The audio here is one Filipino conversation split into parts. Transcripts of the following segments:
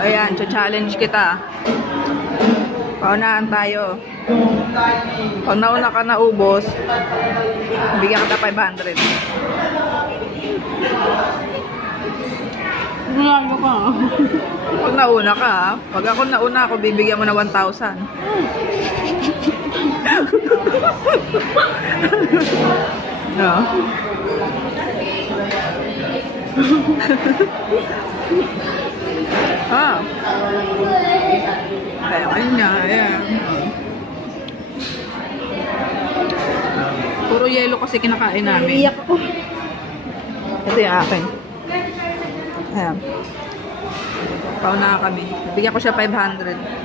Ayan, challenge kita. Paunahan tayo. Pag nauna ka na ubos, bigyan kita 500. Lalo ka. Pag nauna ka, pag ako nauna ako, bibigyan mo na 1,000. No? Ah. Ayan niya, ayan. Puro yelo kasi kinakain namin. Iyak ako. Ito yung akin. Ayan. Pauna kami. Bigyan ko siya 500.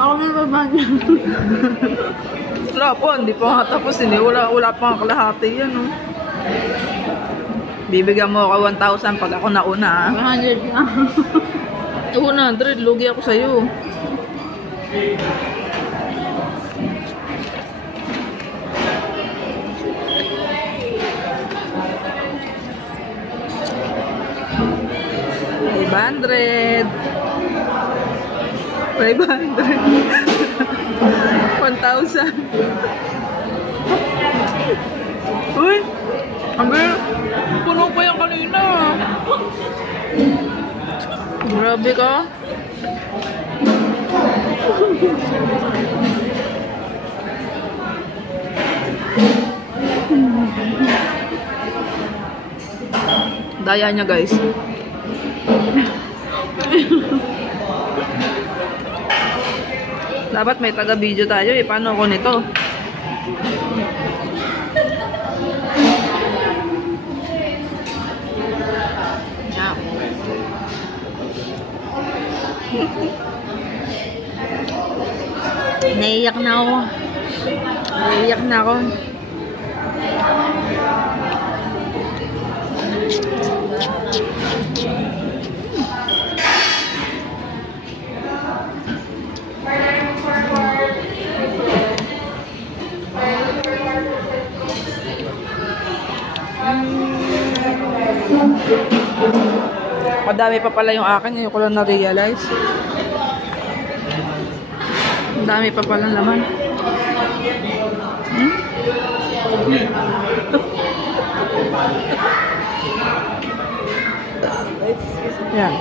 Ako na ba niya? Wala po, hindi pa nga tapos. Wala pa nga kalahati yan. Oh. Bibigyan mo ako 1,000 pag ako nauna. 100 na. 100, lugi ako sa'yo. $500. 1,000. Uy! Amber! Puno pa yan kanina. Grabe ka. Daya niya, guys. Dapat may taga-video tayo eh. Paano ako nito? Yeah. Naiyak na ako. Naiiyak na ako. Madami pa pala yung akin, hindi ko lang na-realize. Ang dami pa pala laman. Yan.